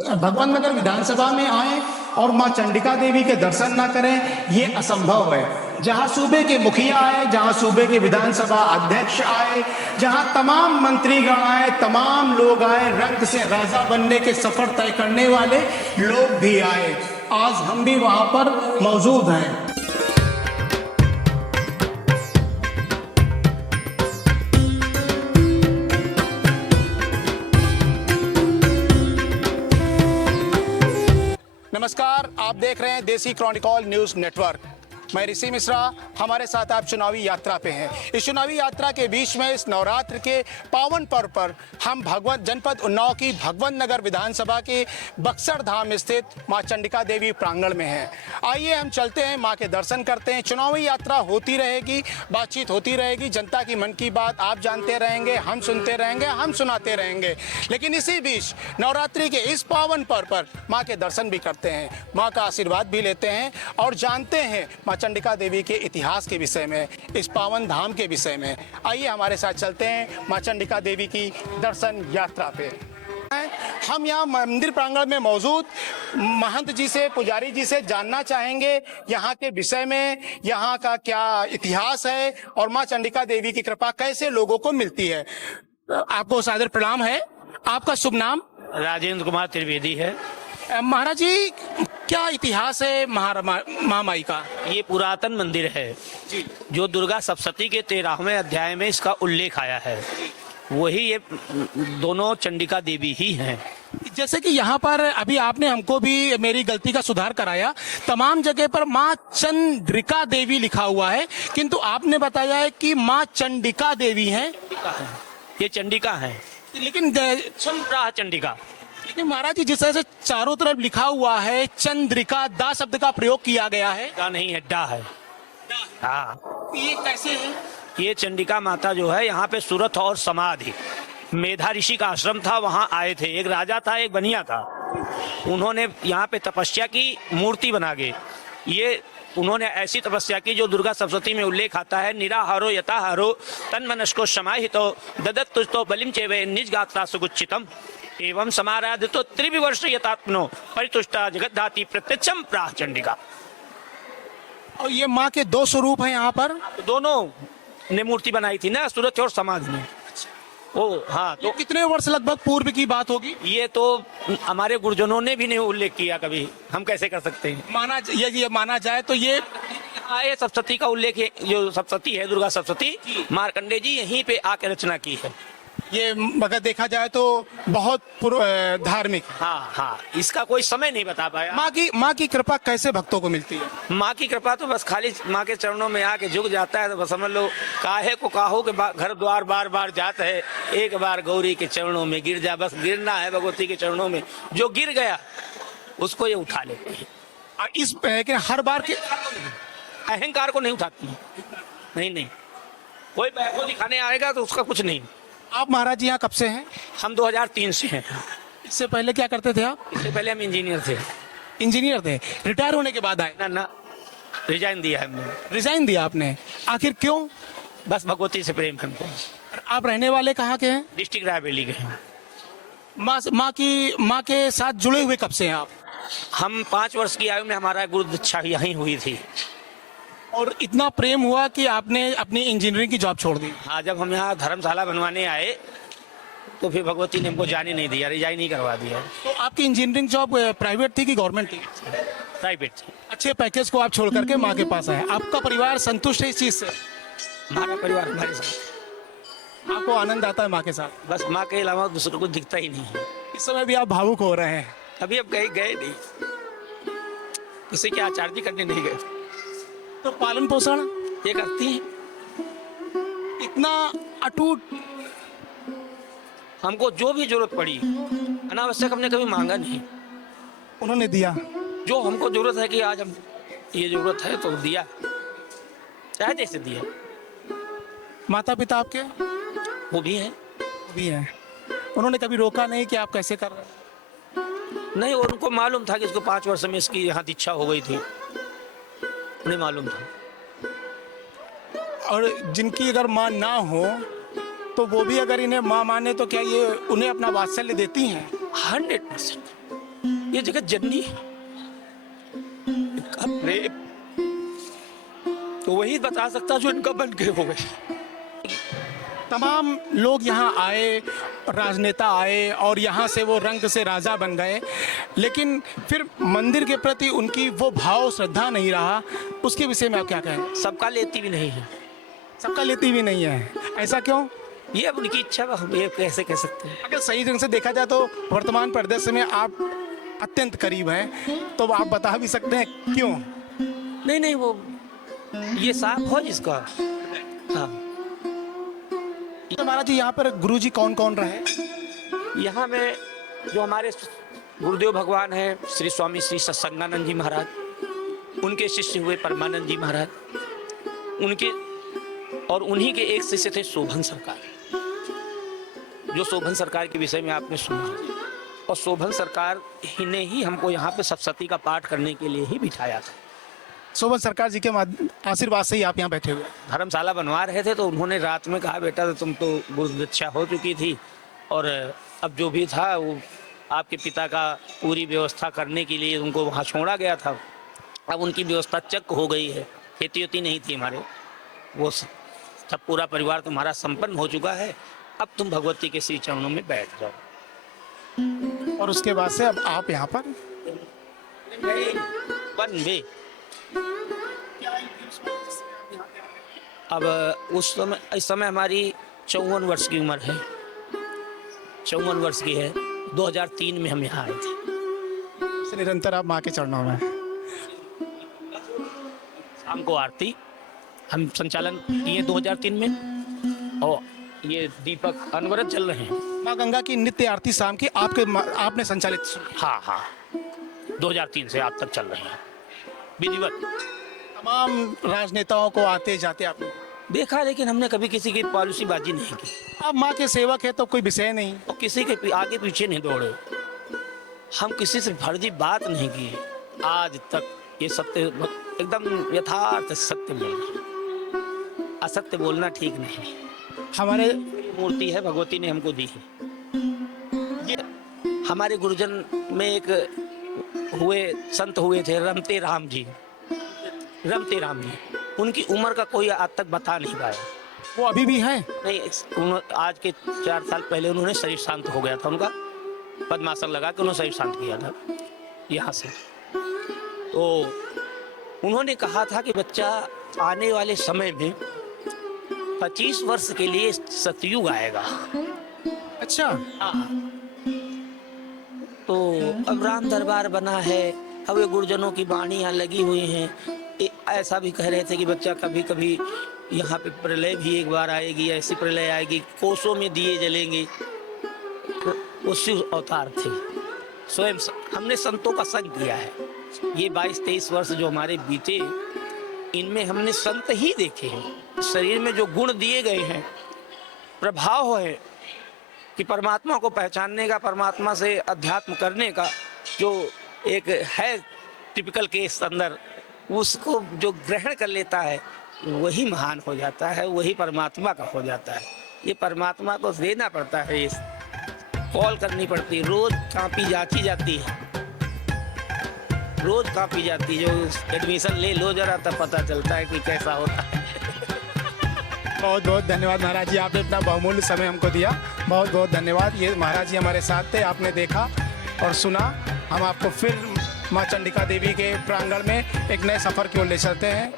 भगवंत नगर विधानसभा में आए और मां चंडिका देवी के दर्शन ना करें, ये असंभव है। जहां सूबे के मुखिया आए, जहां सूबे के विधानसभा अध्यक्ष आए, जहां तमाम मंत्रीगण आए, तमाम लोग आए, रंग से राजा बनने के सफर तय करने वाले लोग भी आए। आज हम भी वहां पर मौजूद हैं। नमस्कार, आप देख रहे हैं देसी क्रॉनिकल न्यूज नेटवर्क। मैं ऋषि मिश्रा। हमारे साथ आप चुनावी यात्रा पे हैं। इस चुनावी यात्रा के बीच में इस नवरात्र के पावन पर्व पर हम भगवंत जनपद उन्नाव की भगवंत नगर विधानसभा के बक्सर धाम स्थित मां चंडिका देवी प्रांगण में हैं। आइए हम चलते हैं, मां के दर्शन करते हैं। चुनावी यात्रा होती रहेगी, बातचीत होती रहेगी, जनता की मन की बात आप जानते रहेंगे, हम सुनते रहेंगे, हम सुनाते रहेंगे। लेकिन इसी बीच नवरात्रि के इस पावन पर्व पर मां के दर्शन भी करते हैं, मां का आशीर्वाद भी लेते हैं और जानते हैं मां चंडिका देवी के इतिहास के विषय में, इस पावन धाम के विषय में। आइए हमारे साथ चलते हैं मां चंडिका देवी की दर्शन यात्रा पे। हम यहाँ मंदिर प्रांगण में मौजूद महंत जी से, पुजारी जी से जानना चाहेंगे यहाँ के विषय में, यहाँ का क्या इतिहास है और मां चंडिका देवी की कृपा कैसे लोगों को मिलती है। आपको सादर प्रणाम है। आपका शुभ नाम? राजेंद्र कुमार त्रिवेदी है। महाराज जी, क्या इतिहास है महामाई का? ये पुरातन मंदिर है जी, जो दुर्गा सप्तशती के 13वें अध्याय में इसका उल्लेख आया है। वही ये दोनों चंडिका देवी ही हैं। जैसे कि यहाँ पर अभी आपने हमको भी मेरी गलती का सुधार कराया, तमाम जगह पर माँ चंद्रिका देवी लिखा हुआ है, किंतु आपने बताया है कि माँ चंडिका देवी हैं। ये चंडिका है, लेकिन चंडिका। लेकिन महाराज जी, जिस तरह से चारों तरफ लिखा हुआ है चंद्रिका, दा शब्द का प्रयोग किया गया है। का नहीं है, डा है। हाँ, ये कैसे है? ये चंडिका माता जो है, यहाँ पे सूरत और समाधि, मेधा ऋषि का आश्रम था, वहाँ आए थे। एक राजा था, एक बनिया था। उन्होंने यहाँ पे तपस्या की, मूर्ति बना के। ये उन्होंने ऐसी तपस्या की जो दुर्गा सप्तशती में उल्लेख आता है। निराहारो यथाहारो तन्मनस्को समाहितो ददत्तुस्तो बलिम चेवे निज गात्रा सुगुच्चितम एवं समाराधितो त्रिविवर्ष यतात्मनो परितुष्टा जगद्धाती प्रत्यक्षम प्राह चंडिका। और ये माँ के दो स्वरूप हैं यहाँ पर। दोनों ने मूर्ति बनाई थी ना, सूरत और समाधि में। ओ हाँ, तो कितने वर्ष लगभग पूर्व की बात होगी? ये तो हमारे गुरुजनों ने भी नहीं उल्लेख किया कभी, हम कैसे कर सकते हैं। ये माना जाए तो ये ये सप्तशती का उल्लेख है। जो सप्तशती है, दुर्गा सप्तशती, मार्कंडे जी यहीं पे आके रचना की है। ये अगर देखा जाए तो बहुत धार्मिक। हाँ हाँ, इसका कोई समय नहीं बता पाया। माँ की कृपा कैसे भक्तों को मिलती है? माँ की कृपा तो बस खाली माँ के चरणों में आके झुक जाता है तो बस समझ लो, काहे को काहो के घर द्वार बार बार जाता है, एक बार गौरी के चरणों में गिर जा। बस गिरना है भगवती के चरणों में, जो गिर गया उसको ये उठा लेती है। और इस कि हर बार के अहंकार को नहीं उठाती। नहीं, कोई बैठो दिखाने आएगा तो उसका कुछ नहीं। आप महाराज जी यहाँ कब से हैं? हम 2003 से हैं। इससे पहले क्या करते थे आप? इससे पहले हम इंजीनियर थे। इंजीनियर थे, रिटायर होने के बाद आए? ना, रिजाइन दिया है हमने। रिजाइन दिया आपने? आखिर क्यों? बस भगवती से प्रेम हमको। आप रहने वाले कहाँ के हैं? डिस्ट्रिक्ट रायबरेली के हैं। माँ के साथ जुड़े हुए कब से हैं आप? हम 5 वर्ष की आयु में हमारा गुरु दीक्षा यहीं हुई थी। और इतना प्रेम हुआ कि आपने अपनी इंजीनियरिंग की जॉब छोड़ दी? हाँ, जब हम यहाँ धर्मशाला बनवाने आए तो फिर भगवती ने हमको जाने नहीं दिया, रिजाइन नहीं करवा दिया। तो आपकी इंजीनियरिंग जॉब प्राइवेट थी कि गवर्नमेंट थी? प्राइवेट थी। अच्छे पैकेज को आप छोड़ करके माँ के पास आए। आपका परिवार संतुष्ट है इस चीज से? हमारा परिवार हमारे साथ। आपको आनंद आता है माँ के साथ? बस माँ के अलावा दूसरे को दिखता ही नहीं है। इस समय भी आप भावुक हो रहे हैं? अभी अब गए नहीं, किसी के आचार्य करने नहीं गए। तो पालन पोषण ये करती है। इतना अटूट। हमको जो भी जरूरत पड़ी अनावश्यक हमने कभी मांगा नहीं, उन्होंने दिया। जो हमको जरूरत है कि आज हम ये जरूरत है तो दिया, चाहे जैसे दिया। माता पिता आपके? वो भी है। उन्होंने कभी रोका नहीं कि आप कैसे कर रहे हैं? नहीं, उनको मालूम था कि इसको 5 वर्ष में इसकी यहाँ दीक्षा हो गई थी, उन्हें मालूम था। और जिनकी अगर माँ ना हो तो वो भी अगर इन्हें माँ माने तो क्या ये उन्हें अपना वात्सल्य देती हैं? 100%। ये जगत जननी इनका प्रेम तो वही बता सकता जो इनका बन के हो गए। तमाम लोग यहाँ आए, राजनेता आए और यहाँ से वो रंग से राजा बन गए, लेकिन फिर मंदिर के प्रति उनकी वो भाव श्रद्धा नहीं रहा। उसके विषय में आप क्या कहेंगे? सबका लेती भी नहीं है, सबका लेती भी नहीं है, ऐसा क्यों? ये अब उनकी इच्छा का हम ये कैसे कह सकते हैं। अगर सही ढंग से देखा जाए तो वर्तमान परिदृश्य में आप अत्यंत करीब हैं, तो आप बता भी सकते हैं क्यों? नहीं वो ये साफ हो जिसका। हाँ, तो महाराज जी यहाँ पर गुरु जी कौन कौन रहे? यहाँ में जो हमारे गुरुदेव भगवान हैं श्री स्वामी श्री सत्संगानंद जी महाराज, उनके शिष्य हुए परमानंद जी महाराज, उनके और उन्हीं के एक शिष्य थे शोभन सरकार, जो शोभन सरकार के विषय में आपने सुना। और शोभन सरकार ही ने ही हमको यहाँ पे सप्तशती का पाठ करने के लिए ही बिठाया था। शोभन सरकार जी के आशीर्वाद से ही आप यहाँ बैठे हुए? धर्मशाला बनवा रहे थे तो उन्होंने रात में कहा, बेटा तुम तो गुरुदीक्षा हो चुकी थी और अब जो भी था वो आपके पिता का पूरी व्यवस्था करने के लिए उनको वहाँ छोड़ा गया था। अब उनकी व्यवस्था चक हो गई है, खेती वेती नहीं थी हमारे, वो सब पूरा परिवार तुम्हारा संपन्न हो चुका है, अब तुम भगवती के श्री चरणों में बैठ जाओ। और उसके बाद से अब आप यहाँ पर बन गए। अब उस समय इस समय हमारी 54 वर्ष की उम्र है, 54 वर्ष की है। 2003 में हम यहाँ आए थे। निरंतर आप माँ के चरणों में? शाम को आरती हम संचालन किए 2003 में, और ये दीपक अनवरत चल रहे हैं। माँ गंगा की नित्य आरती शाम की आपने संचालित? हाँ 2003 से आज तक चल रहे हैं विधिवत। तमाम राजनेताओं को आते जाते आपने देखा, लेकिन हमने कभी किसी की पॉलिसी बाजी नहीं की। आप माँ के सेवक है तो कोई विषय नहीं, और किसी के आगे पीछे नहीं दौड़े, हम किसी से फर्जी बात नहीं की आज तक। ये सत्य एकदम यथार्थ सत्य बोलना, असत्य बोलना ठीक नहीं। हमारे मूर्ति है भगवती ने हमको दी है। ये हमारे गुरुजन में एक संत हुए थे रमते राम जी, उनकी उम्र का कोई आज तक बता नहीं पाया। वो अभी भी हैं? नहीं, आज के 4 साल पहले उन्होंने शरीर शांत हो गया था, उनका पद्मासन लगा के उन्होंने शरीर शांत किया था यहाँ से। तो उन्होंने कहा था कि बच्चा आने वाले समय में 25 वर्ष के लिए सतयुग आएगा। अच्छा। हाँ, तो अब राम दरबार बना है, अब ये गुरुजनों की वाणियाँ लगी हुई हैं। ऐसा भी कह रहे थे कि बच्चा कभी कभी यहाँ पे प्रलय भी एक बार आएगी, ऐसी प्रलय आएगी, कोसों में दिए जलेंगे। तो वो शिव अवतार थे। स्वयं हमने संतों का संग किया है। ये 22-23 वर्ष जो हमारे बीते, इनमें हमने संत ही देखे हैं। शरीर में जो गुण दिए गए हैं, प्रभाव है कि परमात्मा को पहचानने का, परमात्मा से अध्यात्म करने का जो एक है टिपिकल केस अंदर, उसको जो ग्रहण कर लेता है वही महान हो जाता है, वही परमात्मा का हो जाता है। ये परमात्मा को देना पड़ता है, इस कॉल करनी पड़ती है, रोज कापी जांची जाती है, रोज कापी जाती है। जो एडमिशन ले लो जरा, तब पता चलता है कि कैसा होता है। बहुत बहुत धन्यवाद महाराज जी, आपने अपना बहुमूल्य समय हमको दिया। बहुत बहुत धन्यवाद। ये महाराज जी हमारे साथ थे, आपने देखा और सुना। हम आपको फिर माँ चंडिका देवी के प्रांगण में एक नए सफ़र की ओर ले चलते हैं।